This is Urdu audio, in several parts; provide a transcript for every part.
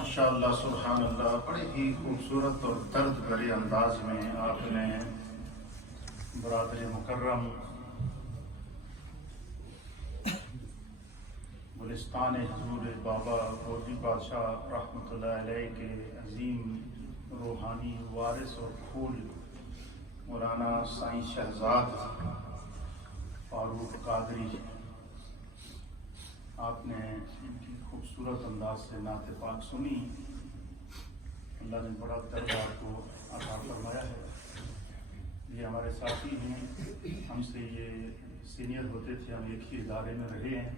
ماشاءاللہ سبحان اللہ، بڑے ہی خوبصورت اور درد بھرے انداز میں آپ نے برادر مکرم گلستان حضور بابا گودری بادشاہ رحمۃ اللہ علیہ کے عظیم روحانی وارث اور پھول مولانا سائیں شہزاد فاروق قادری، آپ نے ان کی خوبصورت انداز سے نعت پاک سنی۔ اللہ نے بڑا درد آپ کو عطا فرمایا ہے۔ یہ ہمارے ساتھی ہیں، ہم سے یہ سینئر ہوتے تھے، ہم ایک ہی ادارے میں رہے ہیں،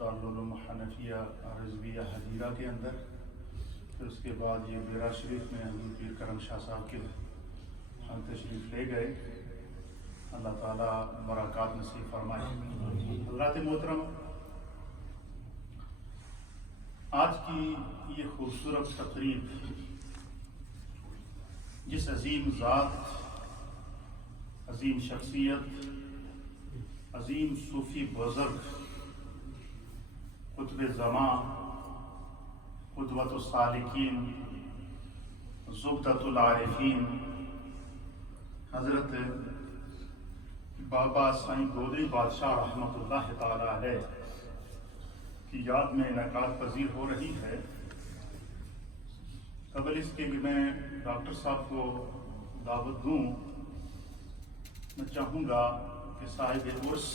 دارالعلوم حنفیہ رضویہ ہزیرہ کے اندر۔ پھر اس کے بعد یہ بیرا شریف میں حضور پیر کرم شاہ صاحب کے ہم تشریف لے گئے۔ اللہ تعالیٰ برکات نصیب فرمائے۔ حضرات محترم، آج کی یہ خوبصورت تقریب جس عظیم ذات، عظیم شخصیت، عظیم صوفی بزرگ، قطب زمان، قدوۃ السالکین، زبدۃ العارفین، حضرت بابا سائیں گودری بادشاہ رحمۃ اللہ تعالی علیہ کی یاد میں انعقاد پذیر ہو رہی ہے۔ قبل اس کے کہ میں ڈاکٹر صاحب کو دعوت دوں، میں چاہوں گا کہ صاحب عرس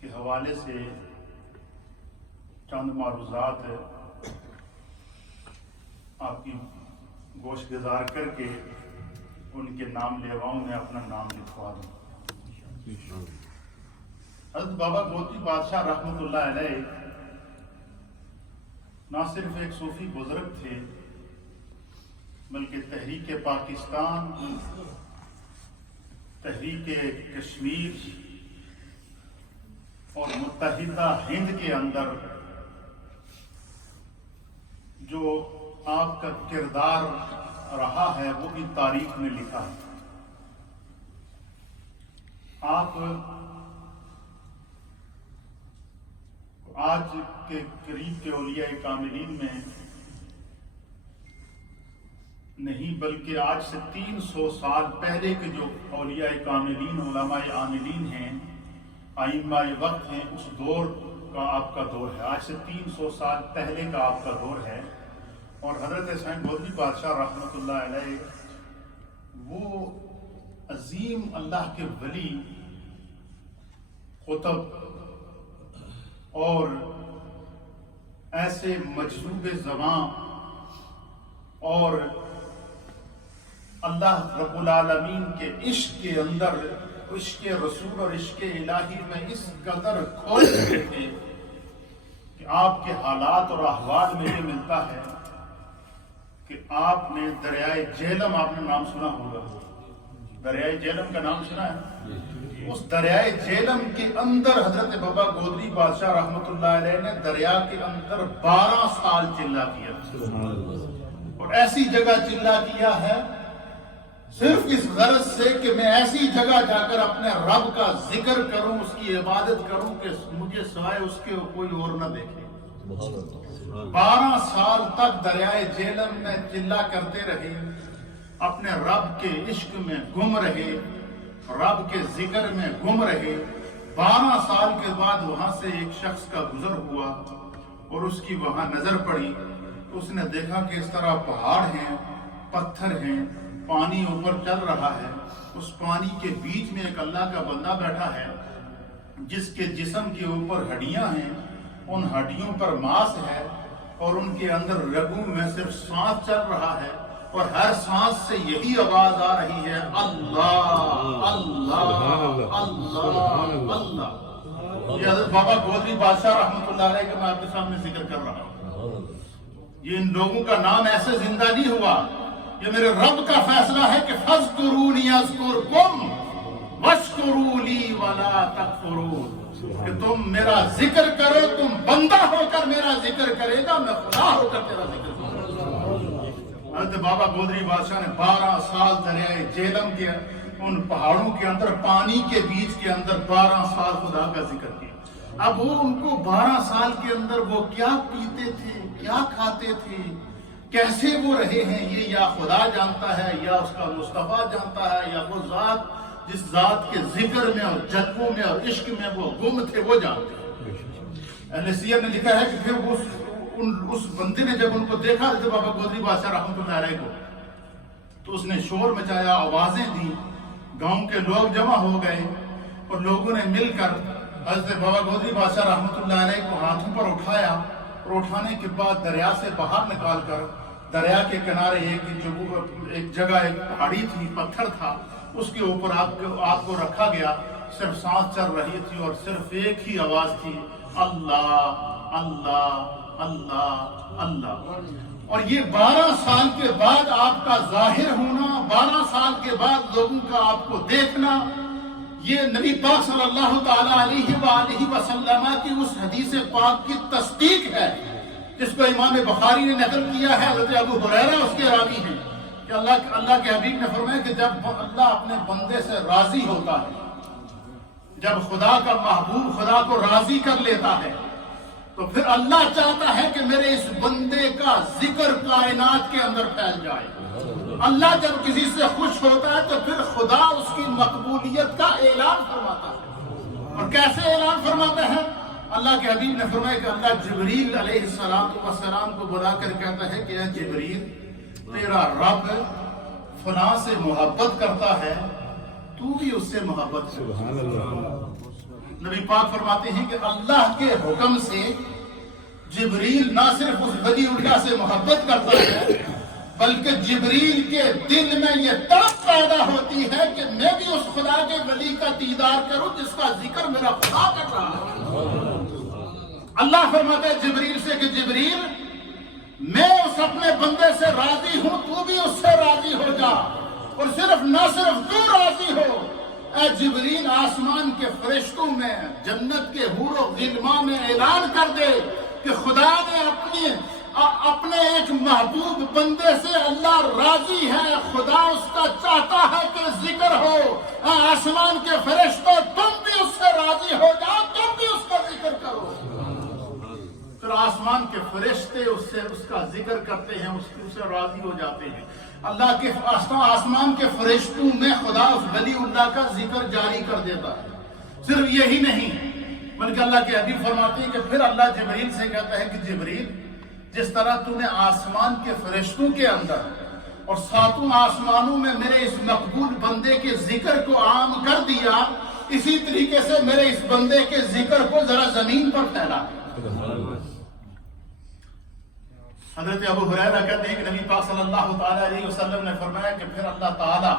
کے حوالے سے چند معروضات آپ کی گوش گزار کر کے ان کے نام لیواؤں میں اپنا نام لکھوا دوں۔ حضرت بابا گودری بادشاہ رحمۃ اللہ علیہ نہ صرف ایک صوفی بزرگ تھے، بلکہ تحریک پاکستان، تحریک کشمیر اور متحدہ ہند کے اندر جو آپ کا کردار رہا ہے وہ بھی تاریخ میں لکھا ہے۔ آپ آج کے قریب کے اولیاء کاملین میں نہیں، بلکہ آج سے 300 سال پہلے کے جو اولیاء کاملین، علماء عاملین ہیں، ائمہ وقت ہیں، اس دور کا آپ کا دور ہے۔ آج سے 300 سال پہلے کا آپ کا دور ہے۔ اور حضرت سائیں گودری بادشاہ رحمۃ اللہ علیہ وہ عظیم اللہ کے ولی، قطب اور ایسے مجذوب زبان اور اللہ رب العالمین کے عشق کے اندر، عشق رسول اور عشق الہی میں اس قدر کھو چکے تھے کہ آپ کے حالات اور احوال میں یہ ملتا ہے کہ آپ نے دریائے جہلم، آپ نے نام سنا ہوگا، دریائے جہلم کا نام سنا ہے؟ اس دریائے جہلم کے اندر حضرت بابا گودری بادشاہ رحمۃ اللہ علیہ نے دریا کے اندر 12 سال چلا کیا، اور ایسی جگہ چلا کیا ہے صرف اس غرض سے کہ میں ایسی جگہ جا کر اپنے رب کا ذکر کروں، اس کی عبادت کروں کہ مجھے سوائے اس کے کوئی اور نہ دیکھے۔ 12 سال تک دریائے جہلم میں چلا کرتے رہے، اپنے رب کے عشق میں گم رہے، رب کے ذکر میں گم رہے۔ 12 سال کے بعد وہاں سے ایک شخص کا گزر ہوا اور اس کی وہاں نظر پڑی، اس نے دیکھا کہ اس طرح پہاڑ ہیں، پتھر ہیں، پانی اوپر چل رہا ہے، اس پانی کے بیچ میں ایک اللہ کا بندہ بیٹھا ہے جس کے جسم کے اوپر ہڈیاں ہیں، ان ہڈیوں پر ماس ہے، اور ان کے اندر رگوں میں صرف سانس چل رہا ہے، اور ہر سانس سے یہی آواز آ رہی ہے، اللہ اللہ اللہ اللہ۔ یہ حضرت بابا گودری بادشاہ رحمۃ اللہ علیہ کا میں آپ کے سامنے ذکر کر رہا ہوں۔ یہ ان لوگوں کا نام ایسے زندہ نہیں ہوا، یہ میرے رب کا فیصلہ ہے کہ فاذکرونی اذکرکم واشکروا لی ولا تکفرون، کہ تم میرا ذکر کرو، تم بندہ ہو کر میرا ذکر کرے گا، میں خدا ہو کر تیرا ذکر کروں گا۔ حضرت بابا گودری بادشاہ نے 12 سال دریائے جہلم کے ان پہاڑوں کے اندر، پانی کے بیچ کے اندر 12 سال خدا کا ذکر کیا۔ اب وہ ان کو 12 سال کے اندر وہ کیا پیتے تھے، کیا کھاتے تھے، کیسے وہ رہے ہیں، یہ یا خدا جانتا ہے یا اس کا مصطفیٰ جانتا ہے، یا وہ ذات جس ذات کے ذکر میں اور جذبوں میں اور عشق میں وہ گم تھے وہ جانتے ہیں۔ اہل سیر نے لکھا ہے کہ پھر اس بندے نے جب ان کو دیکھا حضرت بابا گودری بادشاہ رحمۃ اللہ علیہ کو، تو اس نے شور مچایا، آوازیں دی، گاؤں کے لوگ جمع ہو گئے اور لوگوں نے مل کر حضرت بابا گودری بادشاہ رحمۃ اللہ علیہ کو ہاتھوں پر اٹھایا، اور اٹھانے کے بعد دریا سے باہر نکال کر دریا کے کنارے ایک جگہ ایک پہاڑی تھی، پتھر تھا، اس کے اوپر آپ کو رکھا گیا۔ صرف سانس چل رہی تھی اور صرف ایک ہی آواز تھی، اللہ اللہ اللہ اللہ۔ اور یہ 12 سال کے بعد آپ کا ظاہر ہونا، 12 سال کے بعد لوگوں کا آپ کو دیکھنا، یہ نبی پاک صلی اللہ تعالیٰ علیہ وآلہ وسلم کی اس حدیث پاک کی تصدیق ہے جس کو امام بخاری نے نقل کیا ہے، حضرت ابو ہریرہ اس کے راوی ہیں، کہ اللہ کے حبیب نے فرمایا کہ جب اللہ اپنے بندے سے راضی ہوتا ہے، جب خدا کا محبوب خدا کو راضی کر لیتا ہے، تو پھر اللہ چاہتا ہے کہ میرے اس بندے کا ذکر کائنات کے اندر پھیل جائے۔ اللہ جب کسی سے خوش ہوتا ہے تو پھر خدا اس کی مقبولیت کا اعلان فرماتا ہے۔ اور کیسے اعلان فرماتا ہے؟ اللہ کے حبیب نے فرمایا کہ اللہ جبریل علیہ السلام کو بلا کر کہتا ہے کہ اے جبریل، تیرا رب فلاں سے محبت کرتا ہے، تو بھی اس سے محبت کر۔ نبی پاک فرماتے ہیں کہ اللہ کے حکم سے جبریل نہ صرف اس ولی اللہ سے محبت کرتا ہے، بلکہ جبریل کے دل میں یہ طلب پیدا ہوتی ہے کہ میں بھی اس خدا کے ولی کا دیدار کروں جس کا ذکر میرا خدا کر رہا ہے۔ اللہ فرماتا ہے جبریل سے کہ جبریل، میں اس اپنے بندے سے راضی ہوں، تو بھی اس سے راضی ہو جا، اور نہ صرف تو راضی ہو، اے جبریل آسمان کے فرشتوں میں، جنت کے حور و غلمان میں اعلان کر دے کہ خدا نے اپنے ایک محبوب بندے سے اللہ راضی ہے، خدا اس کا چاہتا ہے کہ ذکر ہو، آسمان کے فرشتوں تم بھی اس سے راضی ہو جاؤ، تم بھی اس کا ذکر کرو۔ پھر آسمان کے فرشتے اس کا ذکر کرتے ہیں، اس سے راضی ہو جاتے ہیں۔ اللہ کے آسمان کے فرشتوں میں خدا اس ولی اللہ کا ذکر جاری کر دیتا ہے۔ صرف یہی نہیں بلکہ اللہ کے حبیب فرماتے ہیں کہ پھر اللہ جبریل سے کہتا ہے کہ جبریل، جس طرح تو نے آسمان کے فرشتوں کے اندر اور 7 آسمانوں میں میرے اس مقبول بندے کے ذکر کو عام کر دیا، اسی طریقے سے میرے اس بندے کے ذکر کو ذرا زمین پر پھیلا۔ حضرت ابو ہریرہ کہتے ہیں کہ نبی پاک صلی اللہ تعالیٰ علیہ وسلم نے فرمایا کہ پھر اللہ تعالیٰ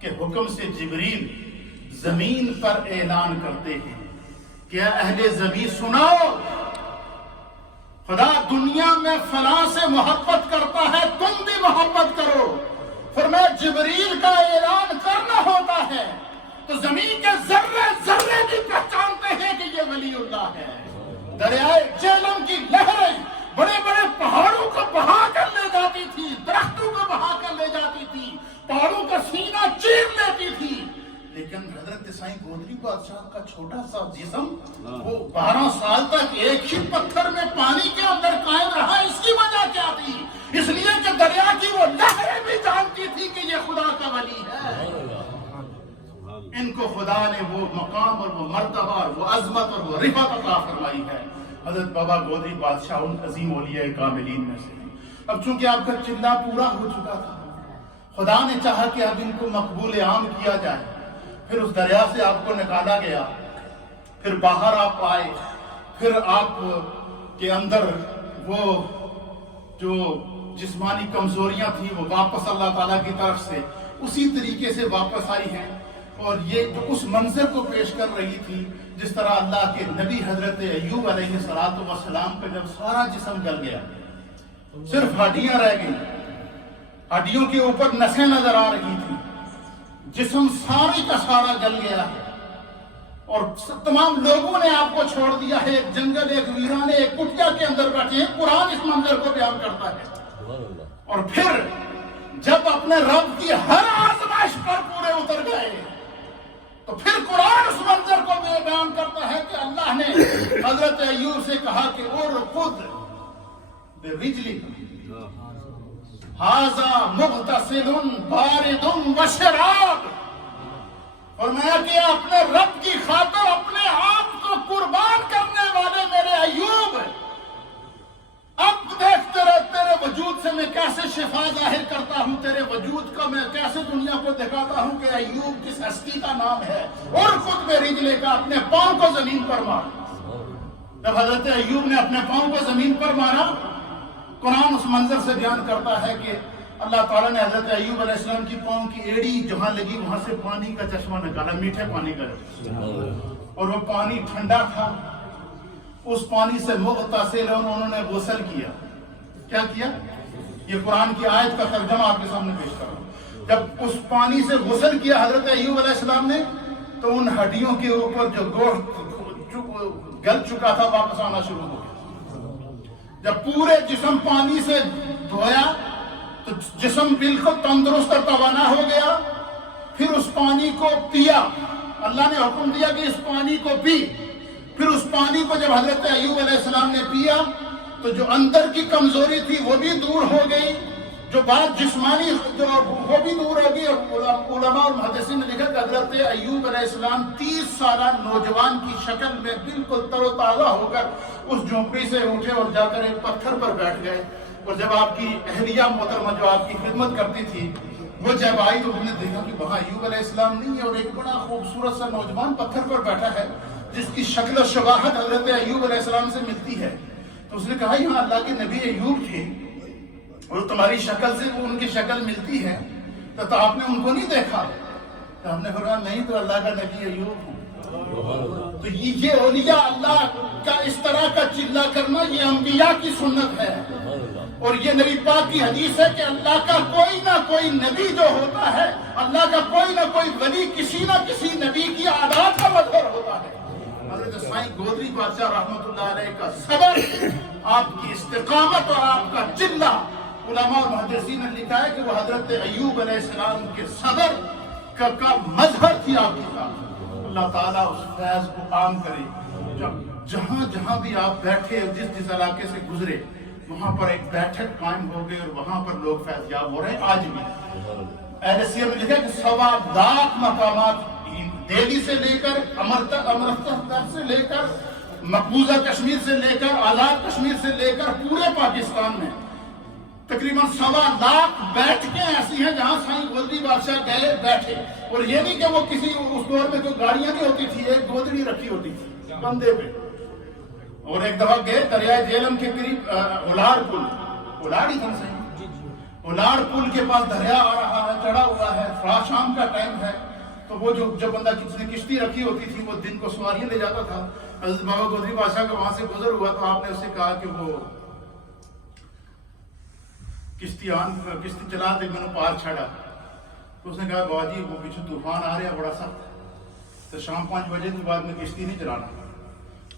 کے حکم سے جبریل زمین پر اعلان کرتے ہیں کہ اے اہل زمین سناؤ، خدا دنیا میں فلاں سے محبت کرتا ہے، تم بھی محبت کرو۔ فرمایا جبریل کا اعلان کرنا ہوتا ہے تو زمین کے ذرے ذرے بھی پہچانتے ہیں کہ یہ ولی اللہ ہے۔ دریائے جہلم کی لہریں بڑے بڑے پہاڑوں کو بہا کر لے جاتی تھی، درختوں کو بہا کر لے جاتی تھی، پہاڑوں کا سینہ چیر لیتی تھی، لیکن حضرت سائیں گودری بادشاہ کا چھوٹا سا جسم وہ 12 سال تک ایک ہی پتھر میں پانی کے اندر قائم رہا۔ اس کی وجہ کیا تھی؟ اس لیے کہ دریا کی وہ لہریں بھی جانتی تھی کہ یہ خدا کا ولی ہے۔ ان کو خدا نے وہ مقام اور وہ مرتبہ اور وہ عظمت اور وہ رفعت عطا فرمائی ہے۔ حضرت بابا گودری بادشاہ ان عظیم اولیاء کاملین میں سے ہیں۔ اب چونکہ آپ کا چلہ پورا ہو چکا تھا، خدا نے چاہا کہ اب ان کو مقبول عام کیا جائے۔ پھر اس دریا سے آپ کو نکالا گیا، پھر باہر آپ آئے، پھر آپ کے اندر وہ جو جسمانی کمزوریاں تھیں وہ واپس اللہ تعالیٰ کی طرف سے اسی طریقے سے واپس آئی ہیں، اور یہ جو اس منظر کو پیش کر رہی تھی جس طرح اللہ کے نبی حضرت ایوب علیہ السلام پہ جب سارا جسم گل گیا، صرف ہڈیاں رہ گئیں، ہڈیوں کے اوپر نسیں نظر آ رہی تھی، جسم سارے کا سارا گل گیا ہے، اور تمام لوگوں نے آپ کو چھوڑ دیا ہے، ایک جنگل، ایک ویرانے، ایک کٹیا کے اندر بیٹھے ہیں۔ قرآن اس منظر کو بیان کرتا ہے۔ اور پھر جب اپنے رب کی ہر آزمائش پر پورے اتر گئے، تو پھر قرآن اس منظر کو بیان کرتا ہے کہ اللہ نے حضرت ایوب سے کہا کہ ارقد برجلک ھذا مغتسل بارد وشراب، فرمایا کہ اپنے رب کی خاطر اپنے آپ کو قربان کرنے والے میرے ایوب، اب دیکھ تیرے وجود سے میں کیسے شفا ظاہر کرتا ہوں، تیرے وجود کا میں کیسے دنیا کو دکھاتا ہوں کہ ایوب کس ہستی کا نام ہے، اور خود میں رجلے کا اپنے پاؤں کو زمین پر مار۔ جب حضرت ایوب نے اپنے پاؤں کو زمین پر مارا، قرآن اس منظر سے بیان کرتا ہے کہ اللہ تعالیٰ نے حضرت ایوب علیہ السلام کی پاؤں کی ایڑی جہاں لگی وہاں سے پانی کا چشمہ نکالا، میٹھے پانی کا، اور وہ پانی ٹھنڈا تھا، اس پانی سے مغتسل انہوں نے غسل کیا۔ کیا کیا؟ یہ قرآن کی آیت کا ترجمہ آپ کے سامنے پیش کر رہا ہوں۔ جب اس پانی سے غسل کیا حضرت ایوب علیہ السلام نے، تو ان ہڈیوں کے اوپر جو گوشت گل چکا تھا واپس آنا شروع ہو گیا۔ جب پورے جسم پانی سے دھویا تو جسم بالکل تندرست اور توانا ہو گیا۔ پھر اس پانی کو پیا، اللہ نے حکم دیا کہ اس پانی کو پی۔ پھر اس پانی کو جب حضرت ایوب علیہ السلام نے پیا تو جو اندر کی کمزوری تھی وہ بھی دور ہو گئی، جو بات جسمانی وہ بھی دور ہو گئی۔ اور علماء اور محدثین نے لکھا کہ حضرت ایوب علیہ السلام 30 سالہ نوجوان کی شکل میں بالکل تر و تازہ ہو کر اس جھونپڑی سے اٹھے اور جا کر ایک پتھر پر بیٹھ گئے۔ اور جب آپ کی اہلیہ محترمہ جو آپ کی خدمت کرتی تھی وہ جب آئی تو انہوں نے دیکھا کہ وہاں ایوب علیہ السلام نہیں ہے اور ایک بڑا خوبصورت سا نوجوان پتھر پر بیٹھا ہے جس کی شکل و شباہت حضرت ایوب علیہ السلام سے ملتی ہے۔ تو اس نے کہا یہاں اللہ کے نبی ایوب تھے اور تمہاری شکل سے ان کی شکل ملتی ہے، تو آپ نے ان کو نہیں دیکھا؟ تو ہم نے فرمایا نہیں، تو اللہ کا نبی ایوب ہوں۔ تو یہ اولیاء اللہ کا اس طرح کا چلا کرنا یہ انبیاء کی سنت ہے، اور یہ نبی پاک کی حدیث ہے کہ اللہ کا کوئی نہ کوئی نبی جو ہوتا ہے، اللہ کا کوئی نہ کوئی ولی کسی نہ کسی نبی کی عادات کا مظہر ہوتا ہے۔ حضرت سائیں گودری بادشاہ رحمۃ اللہ علیہ کا صبر، آپ کی استقامت اور آپ کا چلہ، علماء اور محدثین نے لکھا ہے کہ وہ حضرت ایوب علیہ السلام کے صبر کا مظہر تھی آپ کی ذات۔ اللہ تعالیٰ اس فیض کو عام کرے۔ جہاں جہاں بھی آپ بیٹھے، جس علاقے سے گزرے، وہاں پر ایک بیٹھک قائم ہو گئی اور وہاں پر لوگ فیض یاب ہو رہے ہیں آج بھی۔ اہل سیر میں لکھا کہ 100 لاکھ مقامات دہلی سے لے کر امرتسر سے لے کر مقبوضہ کشمیر سے لے کر آزاد کشمیر سے لے کر پورے پاکستان میں تقریباً 100 لاکھ بیٹھکیں ایسی ہیں جہاں سائیں گودری بادشاہ گئے بیٹھے۔ اور یہ نہیں کہ وہ کسی اس دور میں کوئی گاڑیاں نہیں ہوتی تھی، ایک گودری رکھی ہوتی تھی بندے پہ۔ اور ایک دفعہ گئے دریائے جہلم کے قریب اولار پل، اولار ہی تھا صحیح، اولار پل کے پاس دریا آ رہا ہے، چڑھا ہوا ہے، شام کا ٹائم ہے، تو وہ جو بندہ جس نے کشتی رکھی ہوتی تھی وہ دن کو سواریاں لے جاتا تھا۔ حضرت بابا گودری بادشاہ کا وہاں سے گزر ہوا تو آپ نے اسے کہا کہ وہ کشتی چلا دے، میں نے پار چھڑا۔ تو اس نے کہا بابا جی وہ پیچھے طوفان آ رہا ہے بڑا سخت، تو شام 5 بجے کے بعد میں کشتی نہیں چلانا،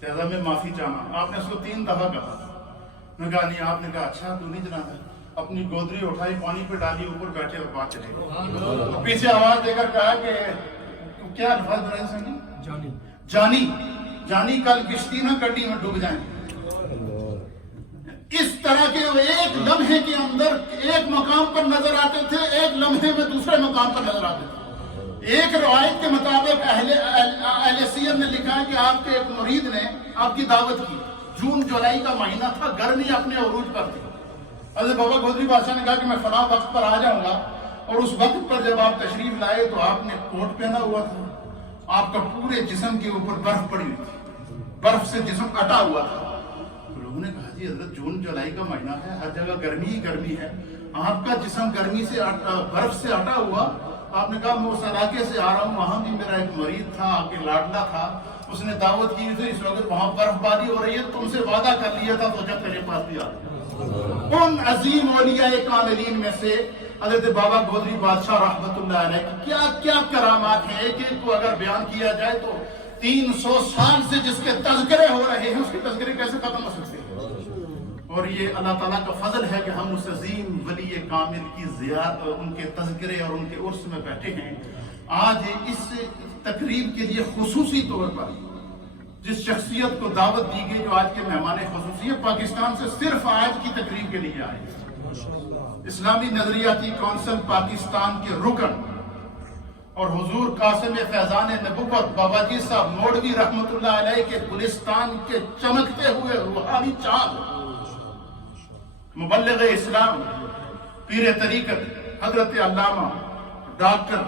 لہذا میں معافی چاہنا۔ آپ نے اس کو 3 دفعہ کہا، میں کہا نہیں۔ آپ نے کہا اچھا تو نہیں چلانا، اپنی گودری اٹھائی، پانی پہ ڈالی، اوپر بیٹھے اور بات چلے گئے۔ پیچھے آواز دے کر کہا کہ کیا الفاظ بنائے سنگی؟ جانی کل کشتی نہ کٹی میں ڈوب جائیں۔ اس طرح کے ایک لمحے کے اندر ایک مقام پر نظر آتے تھے، ایک لمحے میں دوسرے مقام پر نظر آتے تھے۔ ایک روایت کے مطابق اہل سیر نے لکھا ہے کہ آپ کے ایک مرید نے آپ کی دعوت کی، جون جولائی کا مہینہ تھا، گرمی اپنے عروج پر تھی۔ حضرت بابا گودری بادشاہ نے کہا کہ میں فلاں وقت پر آ جاؤں گا، اور اس وقت پر جب آپ تشریف لائے تو آپ نے کوٹ پہنا ہوا تھا، آپ کا پورے جسم کے اوپر برف پڑی ہوئی تھی، برف سے جسم اٹا ہوا تھا۔ تو لوگوں نے کہا جی حضرت جون جولائی کا مہینہ ہے، ہر جگہ گرمی ہی گرمی ہے، آپ کا جسم گرمی سے برف سے اٹا ہوا۔ آپ نے کہا میں اس علاقے سے آ رہا ہوں، وہاں بھی میرا ایک مرید تھا، آپ کے لاڈلا تھا، اس نے دعوت کی تھی، اس وقت وہاں برف باری ہو رہی ہے، تم سے وعدہ کر لیا تھا تو جب تیرے پاس بھی آ۔ ان عظیم اولیاء کاملین میں سے حضرت بابا گودری بادشاہ رحمت اللہ علیہ کی کیا کرامات ہیں، ایک ایک کو اگر بیان کیا جائے تو 300 سال سے جس کے تذکرے ہو رہے ہیں اس کے تذکرے کیسے ختم ہو سکتے ہیں۔ اور یہ اللہ تعالیٰ کا فضل ہے کہ ہم اس عظیم ولی کامل کی ان کے تذکرے اور ان کے عرس میں بیٹھے ہیں۔ آج اس تقریب کے لیے خصوصی طور پر جس شخصیت کو دعوت دی گئی جو آج کے مہمان خصوصی ہے، پاکستان سے صرف آج کی تقریب کے لیے آئے، اسلامی نظریاتی کونسل پاکستان کے رکن اور حضور قاسم فیضان نبوت بابا جی صاحب موڑوی رحمت اللہ علیہ کے گلستان کے چمکتے ہوئے روحانی چاند، مبلغ اسلام پیر طریقت حضرت علامہ ڈاکٹر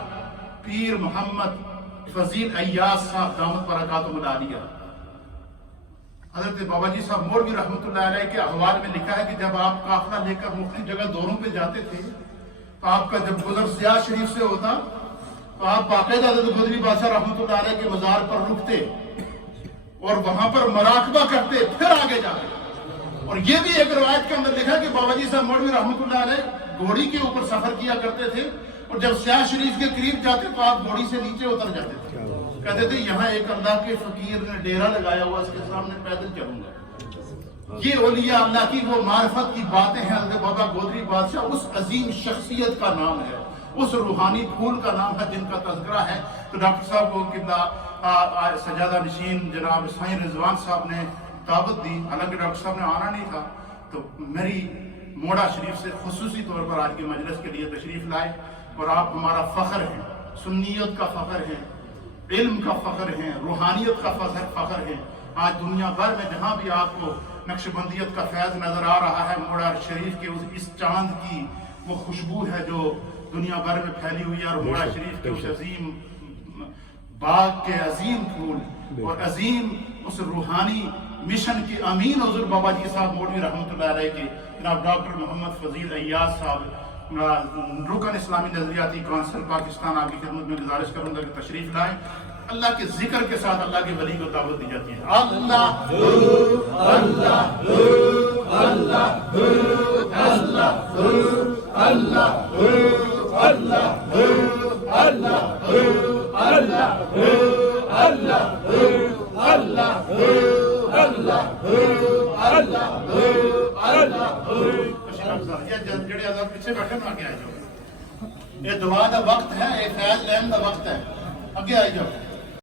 پیر محمد فضیل ایاز صاحب دامت برکاتہم العالیہ، حضرت بابا جی صاحب موڑوی رحمت اللہ علیہ کے احوال میں لکھا ہے کہ جب آپ قافلہ لے کر مختلف جگہ دوروں پہ جاتے تھے تو آپ کا جب گزر سیاہ شریف سے ہوتا تو آپ باقاعدہ حضرت گودری بادشاہ رحمت اللہ علیہ کے مزار پر رکتے اور وہاں پر مراقبہ کرتے، پھر آگے جاتے۔ اور یہ بھی ایک روایت کے اندر لکھا کہ بابا جی صاحب موڑوی رحمت اللہ علیہ گھوڑی کے اوپر سفر کیا کرتے تھے، اور جب سیاہ شریف کے قریب جاتے تو آپ گھوڑی سے نیچے اتر جاتے تھے، کہتے تھے یہاں ایک اللہ کے فقیر نے ڈیرا لگایا ہوا، اس کے سامنے پیدل چلوں گا۔ یہ اولیاء اللہ کی وہ معرفت کی باتیں ہیں۔ حضرت بابا گودری بادشاہ اس عظیم شخصیت کا نام ہے، اس روحانی پھول کا نام ہے جن کا تذکرہ ہے۔ تو ڈاکٹر صاحب کو قبلہ سجادہ نشین جناب سائیں رضوان صاحب نے دعوت دی، حالانکہ ڈاکٹر صاحب نے آنا نہیں تھا، تو میری موڑا شریف سے خصوصی طور پر آج کے مجلس کے لیے تشریف لائے، اور آپ ہمارا فخر ہیں، سنیت کا فخر ہے، علم کا فخر ہے، روحانیت کا فخر ہے۔ آج دنیا بھر میں جہاں بھی آپ کو نقش بندیت کا فیض نظر آ رہا ہے، موڑا شریف کے اس چاند کی وہ خوشبو ہے جو دنیا بھر میں پھیلی ہوئی ہے، اور موڑا شریف کے اس عظیم باغ کے عظیم پھول اور عظیم اس روحانی مشن کے امین حضور بابا جی صاحب موڑوی رحمت اللہ علیہ کے جناب ڈاکٹر محمد فضیل ایاز صاحب رکن اسلامی نظریاتی کونسل پاکستان، آپ کی خدمت میں گزارش کروں گا کہ تشریف لائیں۔ اللہ کے ذکر کے ساتھ اللہ کے ولی کو دعوت دی جاتی ہے۔ اللہ اللہ اللہ جڑے آزاد پیچھے بیٹھے نا آگے آ جاؤ، یہ دعا دا وقت ہے، یہ فیض لین دا وقت ہے، آگے آ جاؤ۔